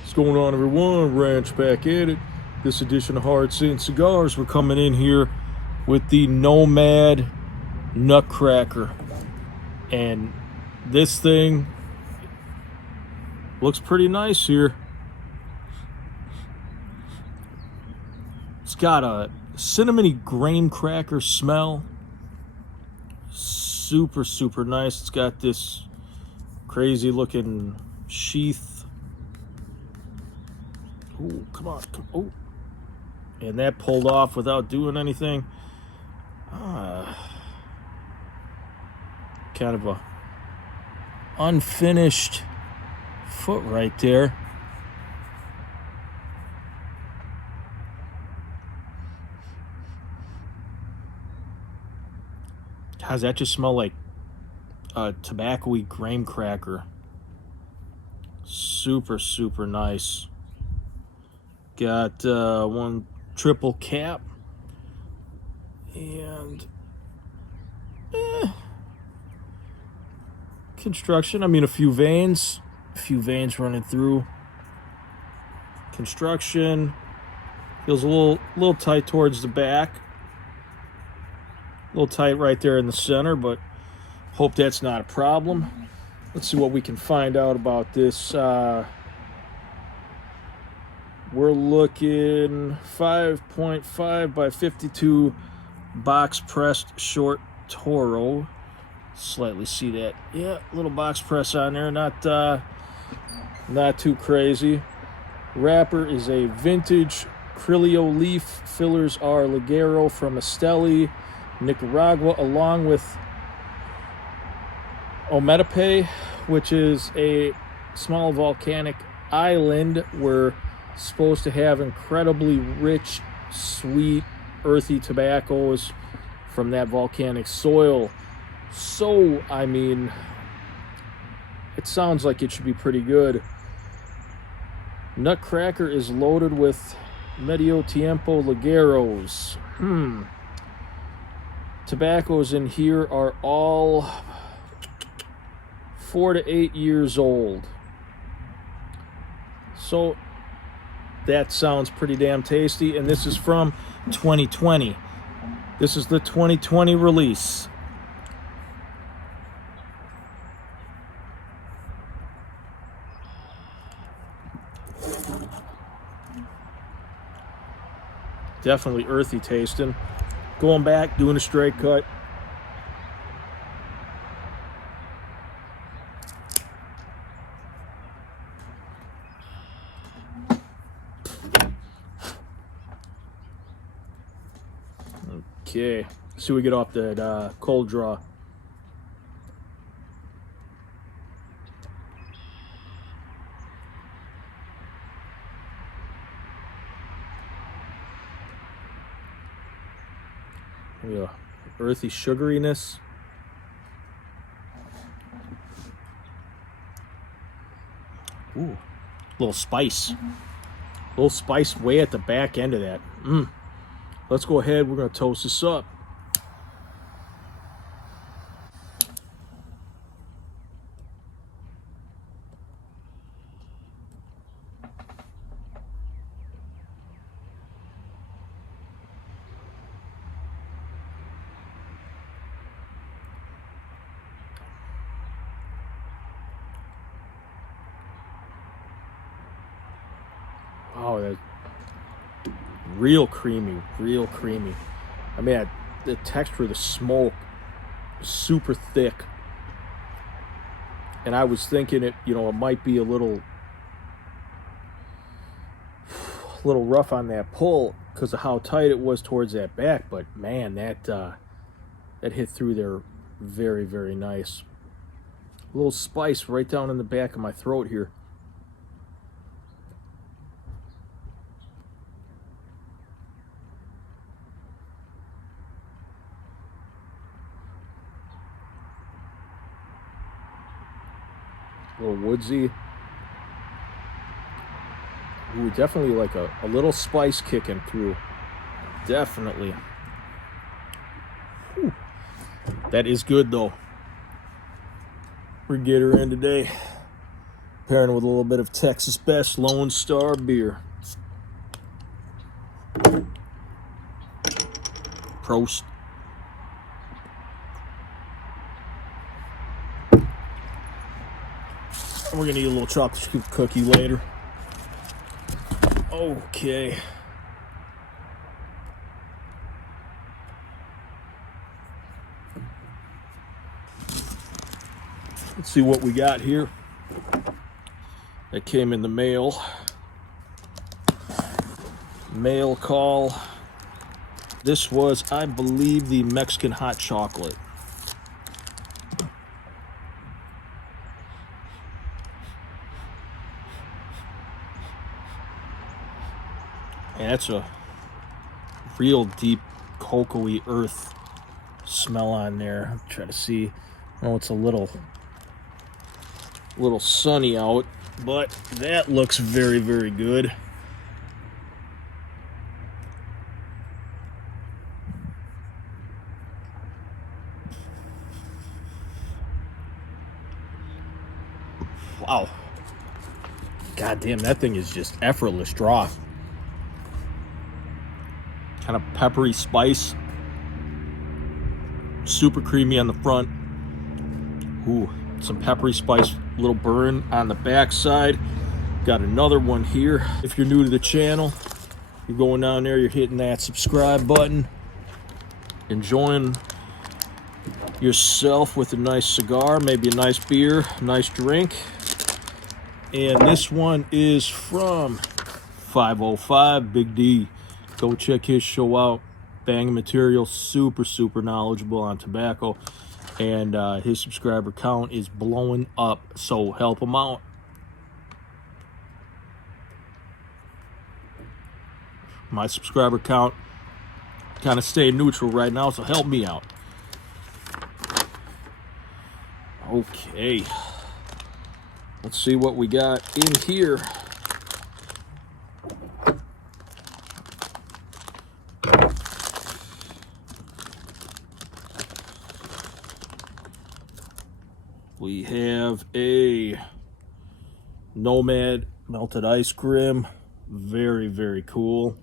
What's going on, everyone? Ranch back at it. This edition of Hard Sitting Cigars, we're coming in here with the Nomad Nutcracker, and this thing looks pretty nice here. It's got a cinnamony graham cracker smell. Super nice. It's got this crazy looking sheath. Oh, come on. Oh. And that pulled off without doing anything. Kind of a unfinished foot right there. Does that just smell like a tobacco-y graham cracker? Super nice. Got one triple cap and construction. I mean, a few veins running through. Construction feels a little tight towards the back, a little tight right there in the center, but hope that's not a problem. Let's see what we can find out about this. We're looking 5.5 by 52 box pressed short Toro. Slightly see that. Yeah, little box press on there. Not too crazy. Wrapper is a vintage Criollo leaf. Fillers are Ligero from Esteli, Nicaragua, along with Ometepe, which is a small volcanic island where supposed to have incredibly rich, sweet, earthy tobaccos from that volcanic soil. So, I mean, it sounds like it should be pretty good. Nutcracker is loaded with medio tiempo ligeros. Tobaccos in here are all 4 to 8 years old. So that sounds pretty damn tasty, and this is from 2020. This is the 2020 release. Definitely earthy tasting. Going back, doing a straight cut. Okay, see what we get off that cold draw. Yeah, earthy sugariness. Ooh, little spice way at the back end of that. Let's go ahead, we're going to toast this up. Oh, that's real creamy. I mean, the texture of the smoke is super thick. And I was thinking it might be a little rough on that pull because of how tight it was towards that back. But man, that hit through there very nice. A little spice right down in the back of my throat here. A little woodsy. Ooh, definitely like a little spice kicking through. Definitely. Whew. That is good though. We're getting her in today. Pairing with a little bit of Texas Best Lone Star beer. Prost. We're gonna eat a little chocolate scoop cookie later. Okay. Let's see what we got here. That came in the mail. Mail call. This was, I believe, the Mexican hot chocolate. And that's a real deep cocoa-y earth smell on there. I'm trying to see. I know it's a little sunny out, but that looks very, very good. Wow. God damn, that thing is just effortless draw. Kind of peppery spice. Super creamy on the front. Ooh, some peppery spice, little burn on the back side. Got another one here. If you're new to the channel, you're going down there, you're hitting that subscribe button. Enjoying yourself with a nice cigar, maybe a nice beer, a nice drink. And this one is from 505 Big D. Go check his show out. Banging material, super, super knowledgeable on tobacco. And his subscriber count is blowing up, so help him out. My subscriber count kind of staying neutral right now, so help me out. Okay. Let's see what we got in here. We have a Nomad melted ice cream. Very, very cool.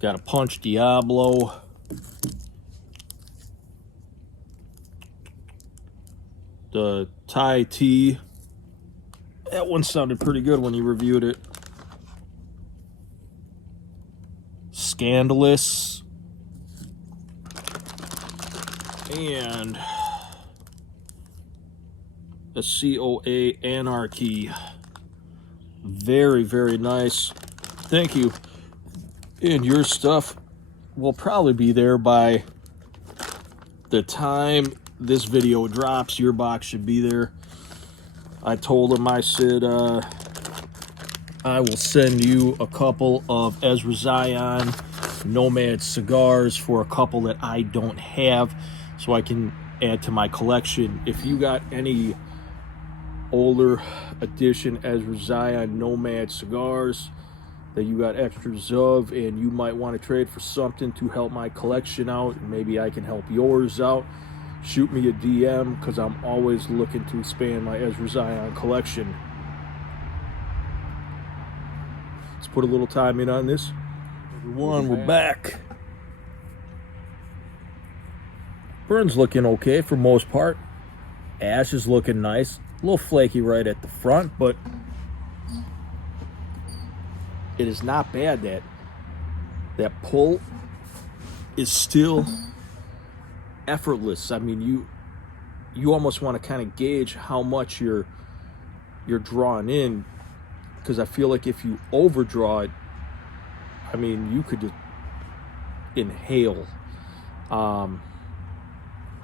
Got a Punch Diablo. The Thai tea. That one sounded pretty good when you reviewed it. Scandalous. And a COA Anarchy. Very, very nice. Thank you. And your stuff will probably be there by the time this video drops. Your box should be there. I told him, I said, I will send you a couple of Ezra Zion Nomad cigars for a couple that I don't have, so I can add to my collection. If you got any older edition Ezra Zion Nomad cigars that you got extras of and you might want to trade for something to help my collection out, and maybe I can help yours out, shoot me a DM, because I'm always looking to expand my Ezra Zion collection. Let's put a little time in on this. Everyone, we're back. Burn's looking okay for most part. Ash is looking nice. A little flaky right at the front, but it is not bad. That pull is still effortless. I mean, you almost want to kind of gauge how much you're drawing in, because I feel like if you overdraw it, I mean, you could just inhale.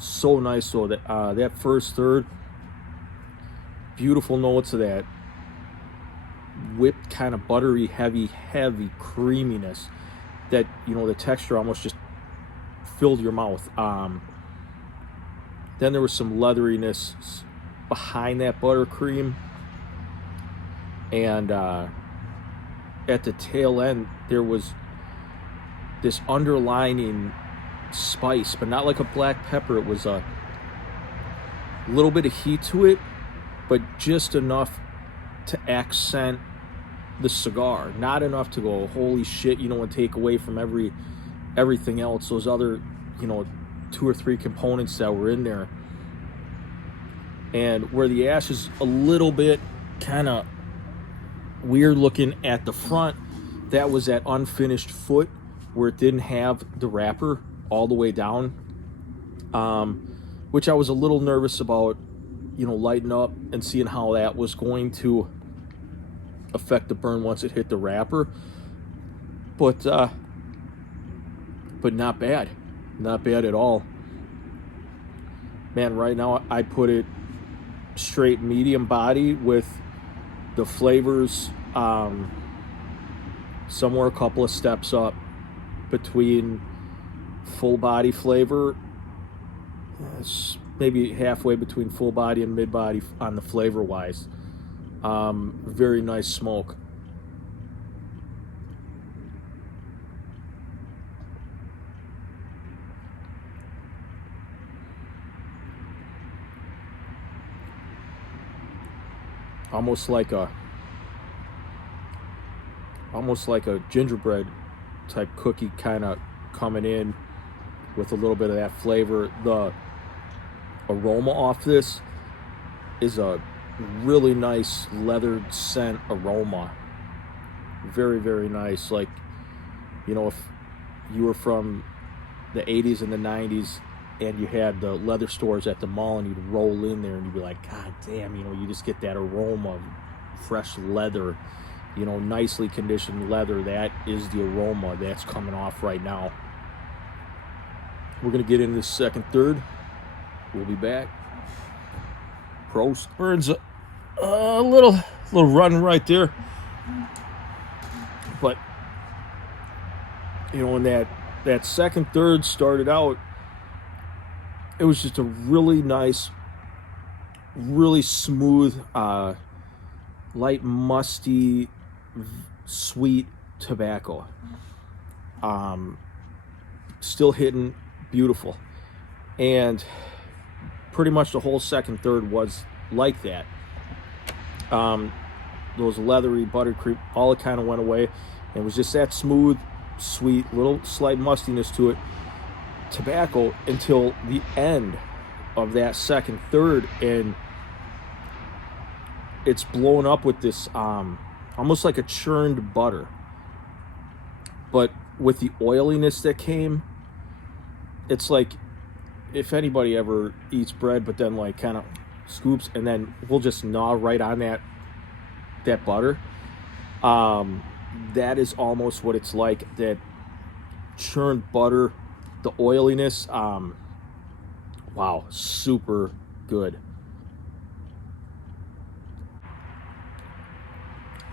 So nice though. That first third, beautiful notes of that whipped kind of buttery, heavy creaminess that, you know, the texture almost just filled your mouth. Then there was some leatheriness behind that buttercream. And at the tail end, there was this underlining spice, but not like a black pepper. It was a little bit of heat to it, but just enough to accent the cigar. Not enough to go, holy shit, and take away from everything else, those other, 2 or 3 components that were in there. And where the ash is a little bit kind of weird looking at the front, that was that unfinished foot where it didn't have the wrapper all the way down, which I was a little nervous about, lighting up and seeing how that was going to affect the burn once it hit the wrapper. But not bad at all, man. Right now I put it straight medium body with the flavors somewhere a couple of steps up between full body flavor. It's maybe halfway between full body and mid body on the flavor wise. Very nice smoke. Almost like a gingerbread type cookie kind of coming in with a little bit of that flavor. The aroma off this is a really nice leathered scent aroma. Very, very nice. Like, if you were from the 80s and the 90s and you had the leather stores at the mall and you'd roll in there and you'd be like, God damn, you just get that aroma of fresh leather, nicely conditioned leather. That is the aroma that's coming off right now. We're going to get into the second third. We'll be back. Prost. Burns a little run right there. But, when that second third started out, it was just a really nice, really smooth, light musty, sweet tobacco. Still hitting beautiful. And pretty much the whole second third was like that. Those leathery buttercream, all it kind of went away. And it was just that smooth, sweet, little slight mustiness to it. Tobacco until the end of that second third, and it's blown up with this almost like a churned butter, but with the oiliness that came, it's like if anybody ever eats bread but then like kind of scoops and then we'll just gnaw right on that butter, that is almost what it's like. That churned butter, the oiliness, wow, super good.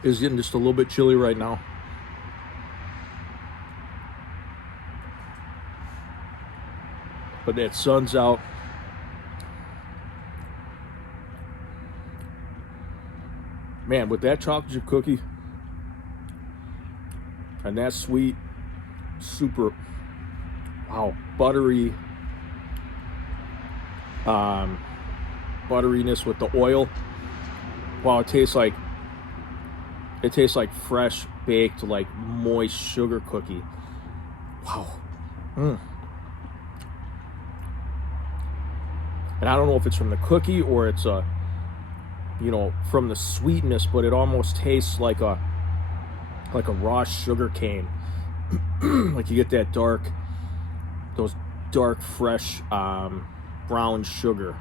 It's getting just a little bit chilly right now. But that sun's out. Man, with that chocolate chip cookie and that sweet, super, wow, buttery, butteriness with the oil. Wow, it tastes like fresh baked, like moist sugar cookie. Wow. And I don't know if it's from the cookie or it's from the sweetness, but it almost tastes like a raw sugar cane. Like you get that those dark, fresh, brown sugar.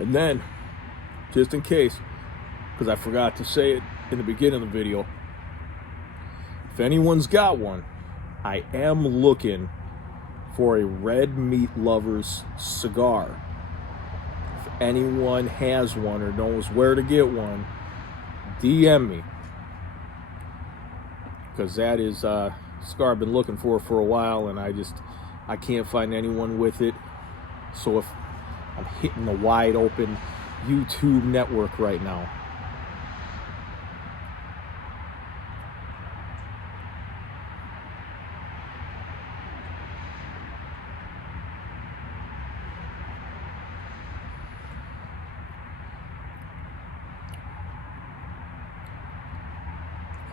And then, just in case, because I forgot to say it in the beginning of the video, if anyone's got one, I am looking for a red meat lover's cigar. If anyone has one or knows where to get one, DM me, because that is a cigar I've been looking for a while, and I can't find anyone with it. So if I'm hitting the wide open YouTube network right now.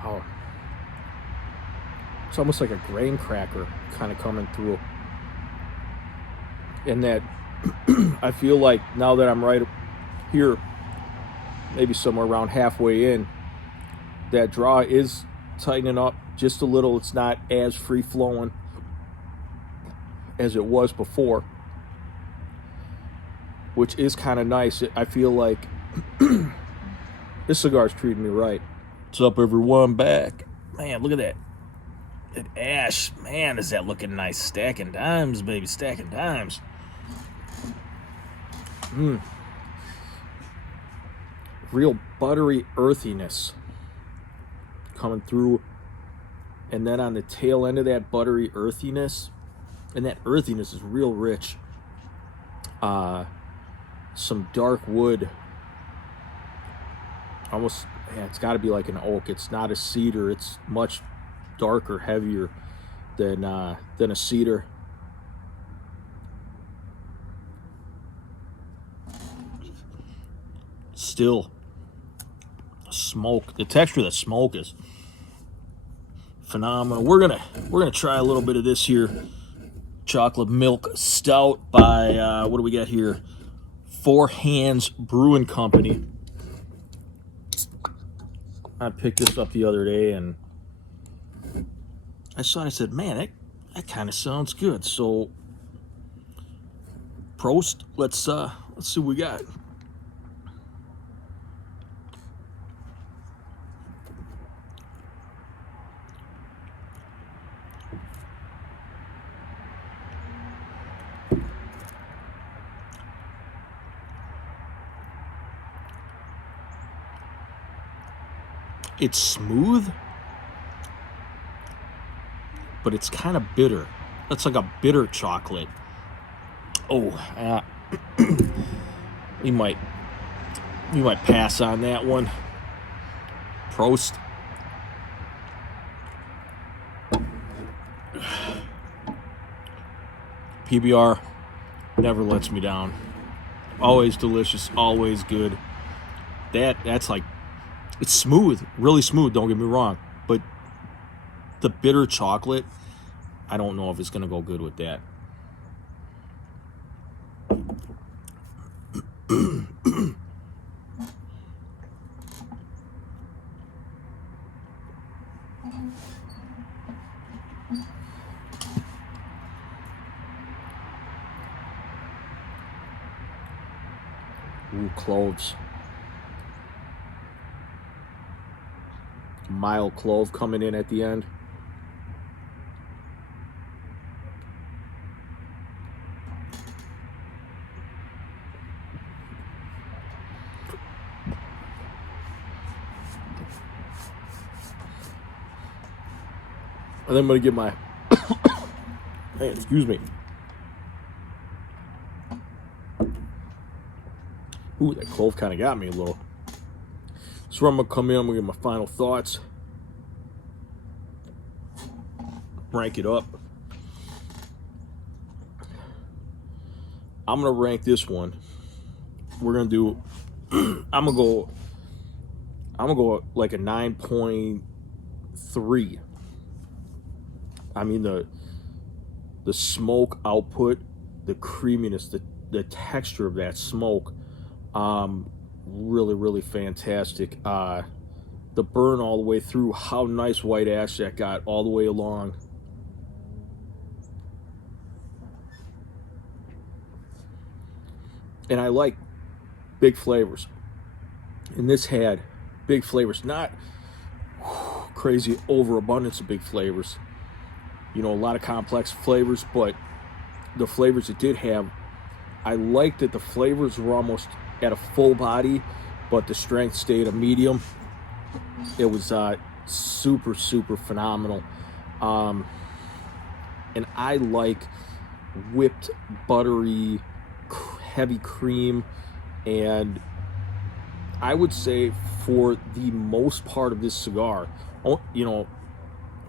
Oh, it's almost like a grain cracker kind of coming through. And that I feel like now that I'm right here, maybe somewhere around halfway in, that draw is tightening up just a little. It's not as free flowing as it was before, which is kind of nice. I feel like this cigar's treating me right. What's up, everyone? Back. Man, look at that. That ash. Man, is that looking nice. Stacking dimes, baby. Stacking dimes. Real buttery earthiness coming through. And then on the tail end of that buttery earthiness, and that earthiness is real rich. Some dark wood. Almost, yeah, it's got to be like an oak. It's not a cedar. It's much darker, heavier than a cedar. Still, smoke. The texture of the smoke is phenomenal. We're gonna try a little bit of this here chocolate milk stout by what do we got here? Four Hands Brewing Company. I picked this up the other day and I saw it. I said, man, that kind of sounds good. So, Prost. Let's see what we got. It's smooth, but it's kind of bitter. That's like a bitter chocolate. Oh, we might pass on that one. Prost. PBR never lets me down. Always delicious, always good. That's like, it's smooth, really smooth, don't get me wrong. But the bitter chocolate, I don't know if it's going to go good with that. Ooh, cloves. Mild clove coming in at the end. And then I'm going to get my hey, excuse me. Ooh, that clove kind of got me a little. So I'm going to come in, I'm going to get my final thoughts. Rank it up. I'm going to rank this one. We're going to do, I'm going to go like a 9.3. I mean, the smoke output, the creaminess, the texture of that smoke, really, really fantastic. The burn all the way through, how nice white ash that got all the way along. And I like big flavors. And this had big flavors, not crazy overabundance of big flavors. You know, a lot of complex flavors, but the flavors it did have, I liked that the flavors were almost at a full body, but the strength stayed a medium. It was super, super phenomenal. And I like whipped, buttery, heavy cream, and I would say for the most part of this cigar, you know,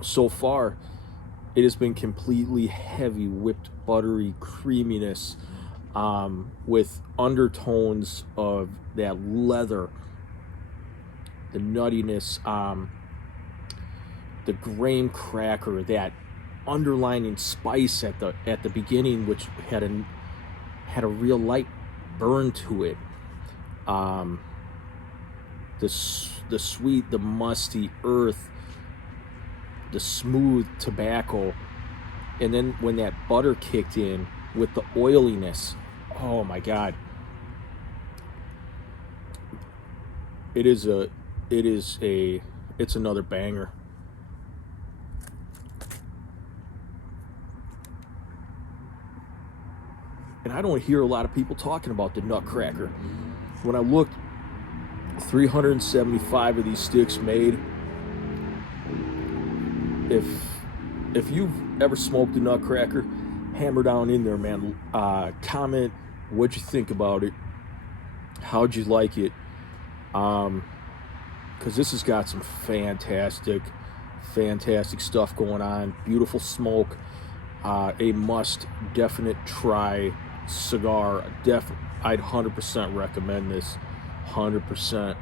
so far, it has been completely heavy, whipped, buttery creaminess, with undertones of that leather, the nuttiness, the graham cracker, that underlining spice at the beginning, which had a real light burn to it. The sweet, the musty earth, the smooth tobacco, and then when that butter kicked in with the oiliness, oh my God, it's another banger. And I don't hear a lot of people talking about the Nutcracker. When I looked, 375 of these sticks made. If you've ever smoked a Nutcracker, hammer down in there, man. Comment what'd you think about it, how'd you like it, because this has got some fantastic stuff going on. Beautiful smoke, a definite try cigar. I'd 100% recommend this, 100%.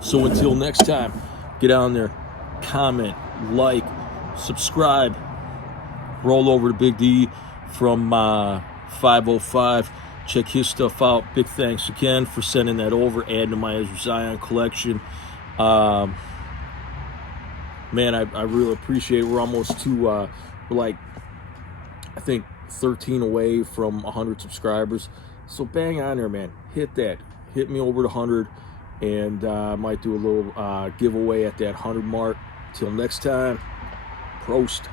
So until next time, get on there, comment, like, subscribe, roll over to Big D from 505. Check his stuff out. Big thanks again for sending that over, adding to my Ezra Zion collection. Man, I really appreciate it. We're almost to, we're like, I think 13 away from 100 subscribers. So bang on there, man. Hit that. Hit me over to 100. And I might do a little giveaway at that 100 mark. Till next time, Prost.